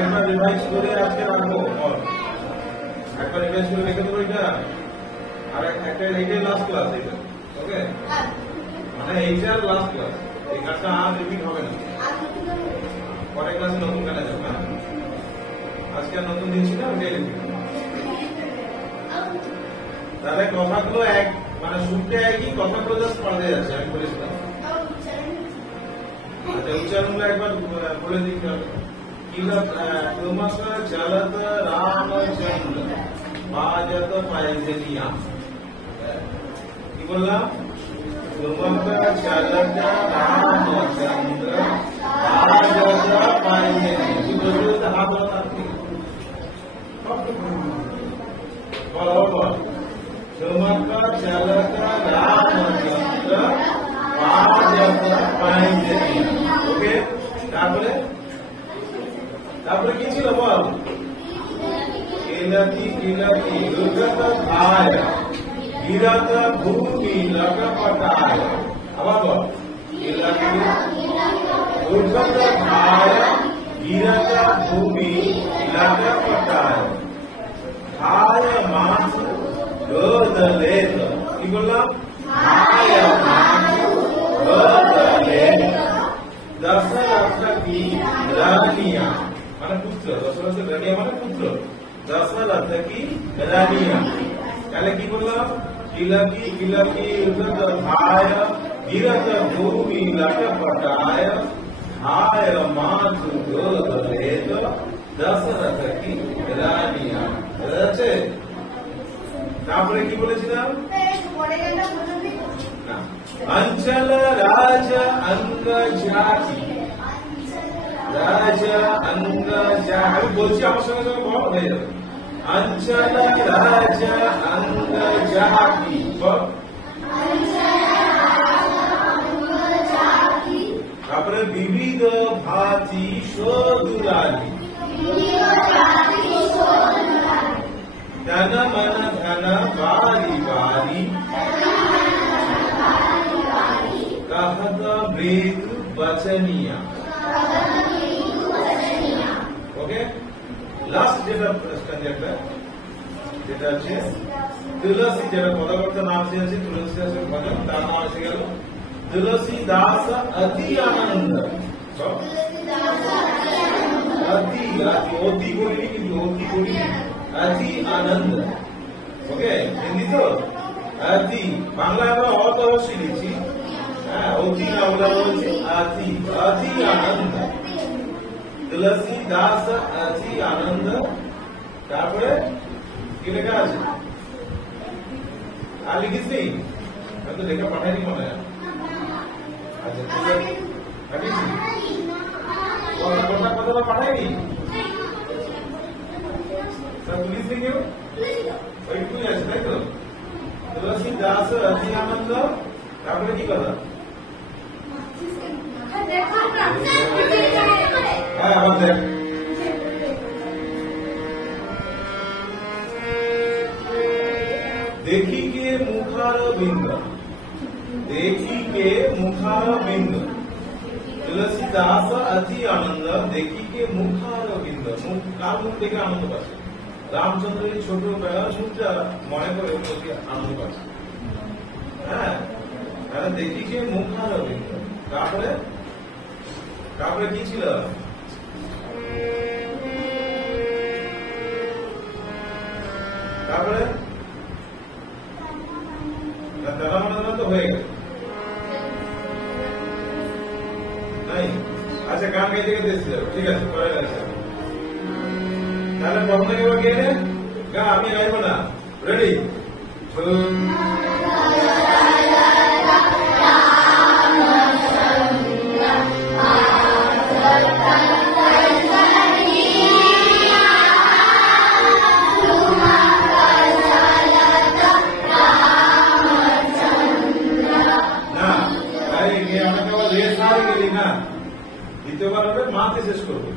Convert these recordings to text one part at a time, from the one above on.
আরেকবার রিভাইজ করে আজকে রাখবো, একবার রিভাইজ করে রেখে দেবো এটা, আর একটা এইটাই লাস্ট ক্লাস এটা, ওকে? মানে এইটার লাস্ট ক্লাস, এই কাজটা আর রিপিট হবে না, পরের ক্লাসে নতুন কাজে যাবে। হ্যাঁ, আজকে আর নতুন দিন ছিল, ওটাই রিপিট। তাহলে কথাগুলো এক, মানে শুনতে একই, কথাগুলো জাস্ট পাল্টে যাচ্ছে, আমি বলেছিলাম। আচ্ছা, উচ্চারণগুলো একবার বলে দিতে হবে। तुमक चलत रामचंद्र बाजत पैजनिया, কি বললাম? तुमक चलत रामचंद्र बाजत पैजनिया, কি বলছো? হাত বাড়াতে বলো, বলো। तुमक चलत रामचंद्र बाजत पैजनिया, ওকে? তারপরে কি ছিল বল? কিলতি কিলতি দুর্গত ভায় বিরত ভূমি লকপটায়, আবার বল। কিলতি দুর্গত ভায় বিরত ভূমি লকপটায়, ভায় মাছ গোদলেত, কি বললাম? ভায় মাছ গোদলেত দশরথ কি রানিয়া, মানে পুত্র, দশরথের রানিয়া মানে পুত্র, দশরথ কি রানিয়া। তাহলে কি বললাম? কিলকি কিলকি উদ্গত ভায় বিরত ভূমি লকপটায়, ভায় মাতু গোদলেত দশরথ কি রানিয়া। আছে? তারপরে কি বলেছিলাম? अंचल राजा अंग जाति, राजा अंग जाति বলছি, আমার সঙ্গে সঙ্গে বল, হয়ে যাবে। अंचल राजा अंग जाति, তারপরে বিবিধ ভাতি শোধুরালি, ধন মন ধন বারি বারি, कहत वेद वचनिया, ओके? लास्ट যেটা স্ট্যান্ডার্ড, যেটা আছে তুলসী, যেটা পদকর্তা নাম আছে তুলসী দাসের ভজন, তার নাম এসে গেল তুলসী দাস অতি আনন্দ, অতি অতি বলিনি, কিন্তু অতি বলিনি, অতি আনন্দ, ওকে? হিন্দি তো অতি, বাংলায় আমরা অতহসী লিখছি, অতি না বলা বলছি অতি, অতি আনন্দ, তুলসী দাস অতি আনন্দ। তারপরে কি লেখা আছে? আর লিখিস নি? আমি তো লেখা পাঠাইনি মনে হয়। আচ্ছা, কোনটা কথাটা পাঠাইনি? পুলিশ নি কেউ? ওইটুকুই আছে, তাই তো? তুলসী দাস অতি আনন্দ, তারপরে কি কথা? देखी के मुखार बिंद, देखी के मुखार बिंद, तुलसी दास अति आनंद, देखी के मुखार बिंद, मुख কার মুখ থেকে আনন্দ পাচ্ছে? রামচন্দ্রের ছোট বেলা মুখটা মনে করে আনন্দ পাচ্ছে। হ্যাঁ, দেখি কে মুখার বিন্দ, তারপরে তারপরে কি ছিল? তারপরে তেলামানা তো হয়ে গেল, নাই? আচ্ছা, গান গাইতে গাইতে এসে যাবে, ঠিক আছে, পরে গেছে। তাহলে প্রথমে কেউ গিয়ে গা, আমি গাইবো না, রেডি? দ্বিতীয়বার হবে মাকে শেষ করবো,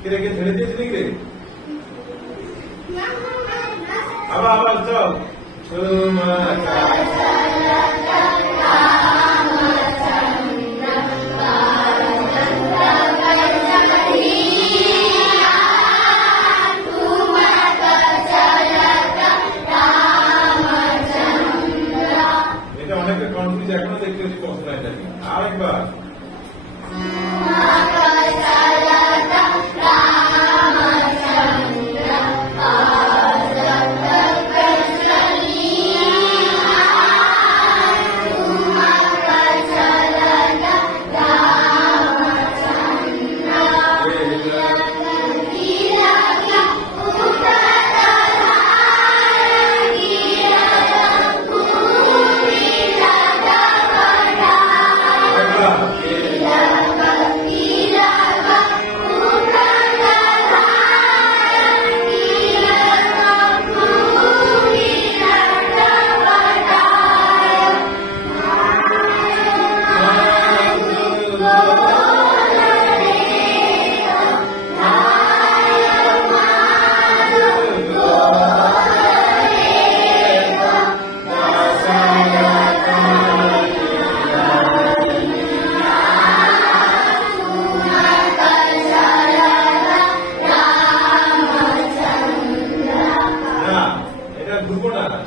কে ছেড়ে দিয়েছি নাকি রে? আবার আবার চল, কনফিউজ এখনো দেখতে হচ্ছে কত লাইনটা নিয়ে আরেকবার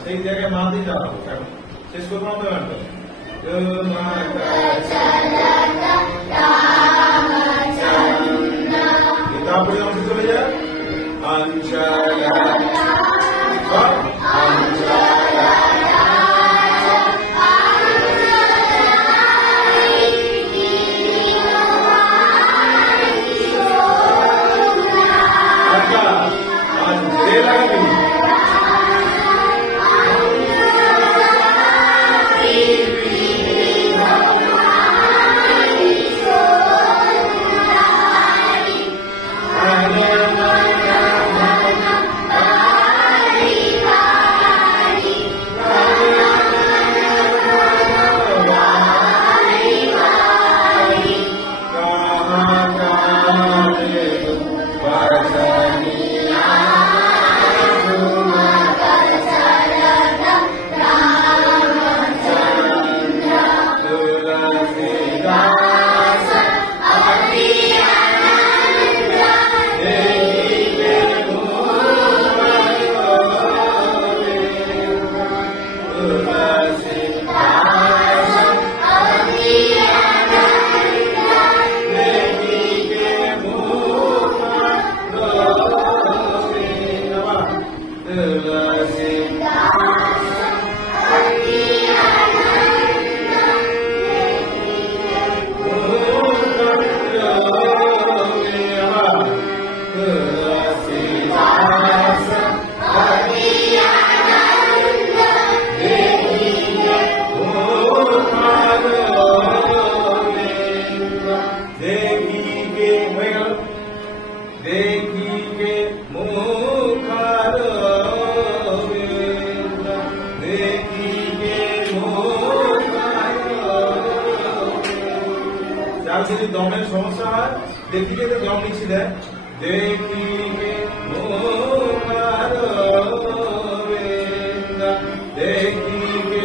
সেই জায়গায় মান দিতে হবে শেষ করবো না তারপরে অংশ চলে যায় দমের সমস্যা হয় দেখিকে তো দম লিখছি দেয় দেখিকে দেখিকে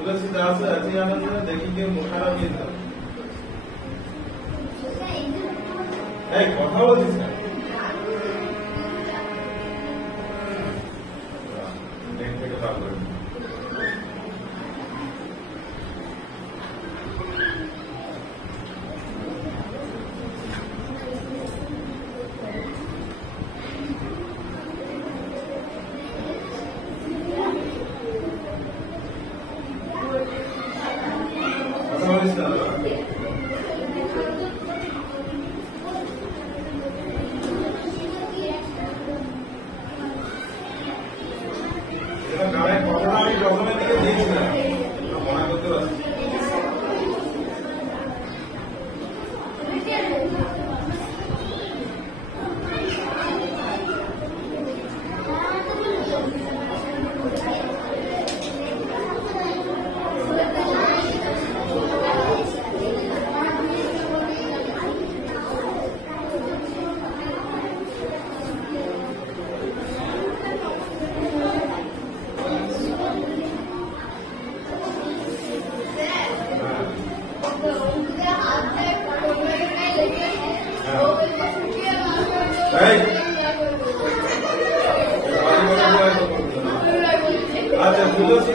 तुलसीदास अति आनंद देखिए मुखारा बिंद কথা বলছিস না থেকে ভাগ করে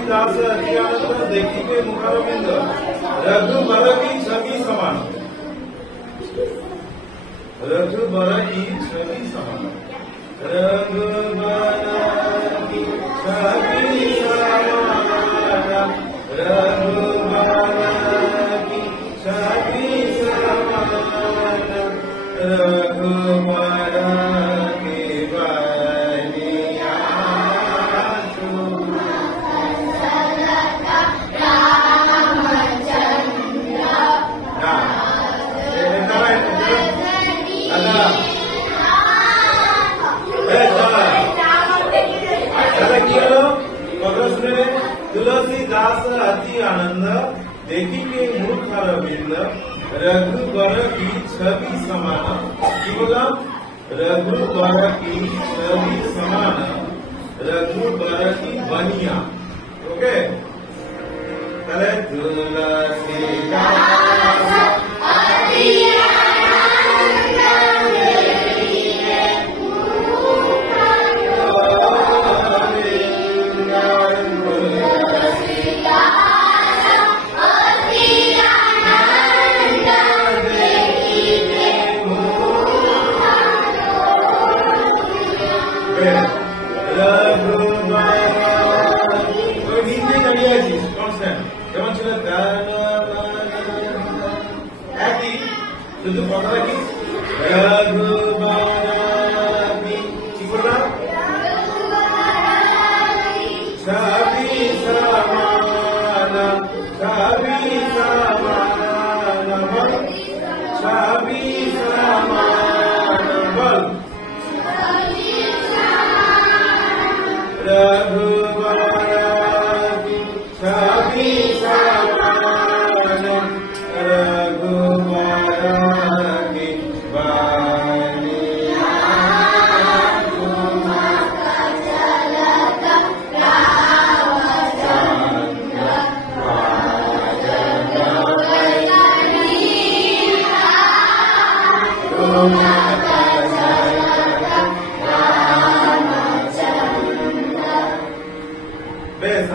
दास अति आनंद देखी के मुखारविंद रघुबर की छवि समान रघुबर की छवि समान रघुबर की छवि समान रघुबर की छवि समान रघुबर की बलिया तुलसीदास अति आनंद देखी के मुखारविंद रघुबर की छवि समान की बोला रघुबर की छवि समान रघुबर की बनिया ओके पहले तुलसीदास अति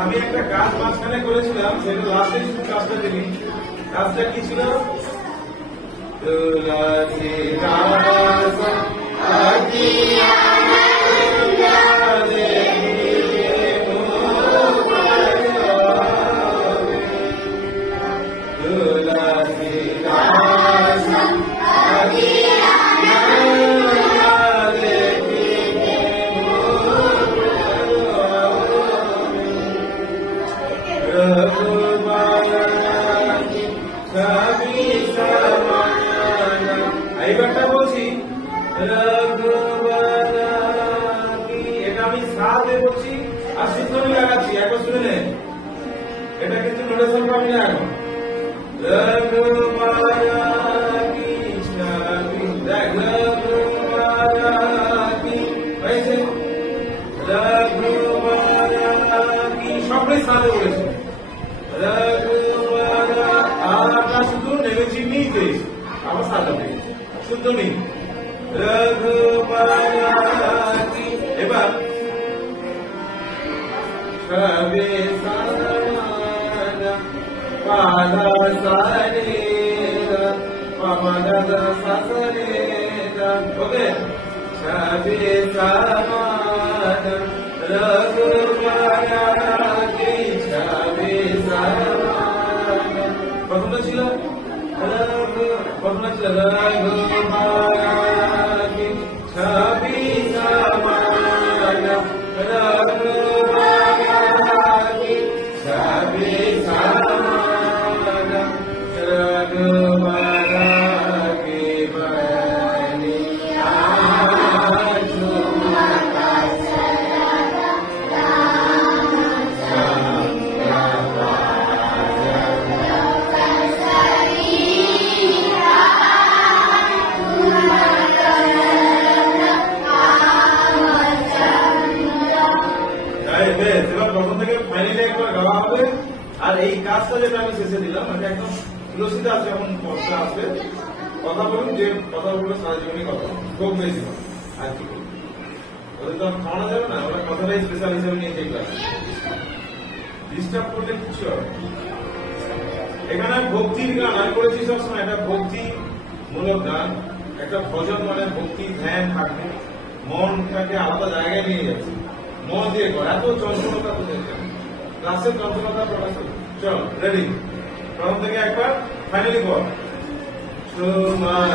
আমি একটা কাজ মাঝখানে করেছিলাম সেটা লাস্টে শুধু কাজটা দেখি কাজটা কি ছিল তুলসীদাস অতি আনন্দ দেখি তুলসীদাস অতি এইবারটা বলছি এটা আমি সাথে বলছি আর সিদ্ধমি লাগাচ্ছি একবার শুনে নেন এটা কিন্তু নোটেশন পাবি না এখন সবাই সাথে বলেছে শুধু নেমেছি নিতে আমার সাথে শুদ্ধ নেই এবার ওকে প্রথমটা ছিল প্রথমটা ছিল ছবি সমান ছবি সমান রঘুবর কি বলিয়া আর এই কাজটা যেটা আমি শেষে দিলাম মানে একদম তুলসীদাস যখন পথটা আসবে কথা বলুন যে কথাগুলো সারা জীবনই কথা খুব বেশি আর কি ওদের তো খাওয়ানো যাবে না ওরা কথাটাই স্পেশাল হিসেবে নিয়ে দেখলাম ডিস্টার্ব করলে কিছু হবে। এখানে ভক্তির গান আমি করেছি সবসময়, একটা ভক্তি মূলক গান, একটা ভজন মানে ভক্তি ধ্যান থাকবে, মনটাকে আলাদা জায়গায় নিয়ে যাচ্ছে, মন দিয়ে কর, এত চঞ্চলতা কোথায় যাবে, ক্লাসের চঞ্চলতা প্রকাশ করবে। চলো রেডি, প্রথম থেকে একবার ফাইনালি বল। তোমার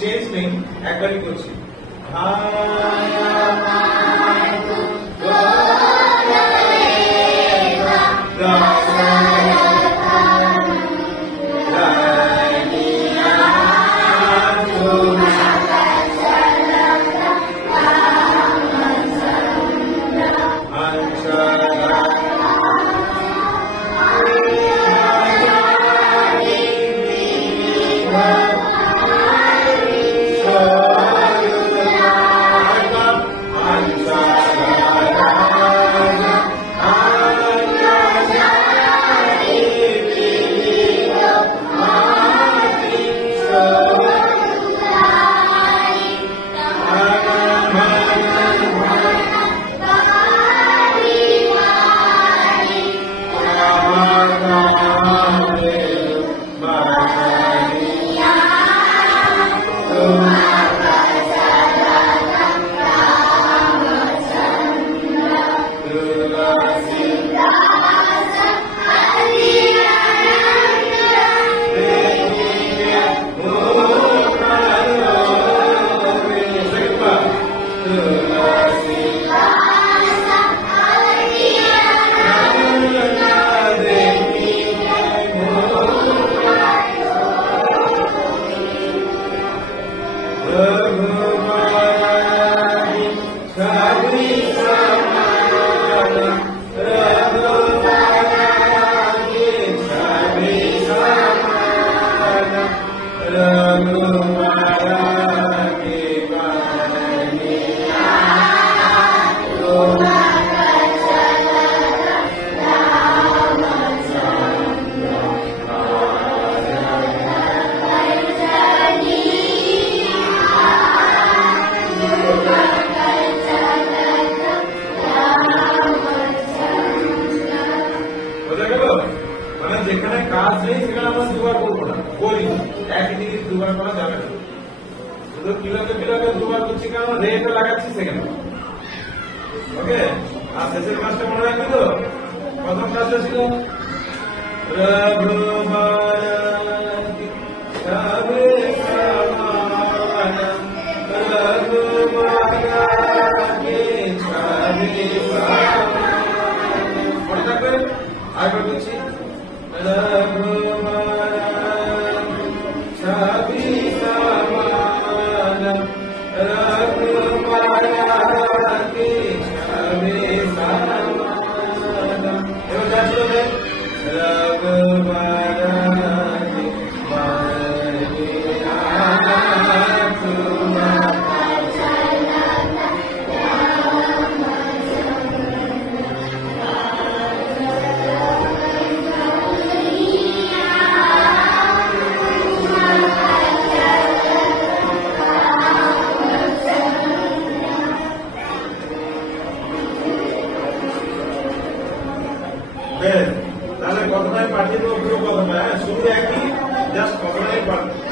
চেঞ্জ নেই, একবারই করছি। যেখানে কাজ নেই সেখানে আমরা দুবার করবো না, বলি একই জিনিস দুবার করা যাবে না। শুধু কিলোকে দুবার করছি কারণ রেটে লাগাচ্ছি সেখানে। ওকে, আর শেষের কাজটা মনে রাখবে তো, প্রথম কাজটা ছিল আগে বলছি তাহলে কথাটাই পাঠিয়ে দেবো, পুরো কথাটা শুরু একই, জাস্ট কথাটাই পাঠাবো।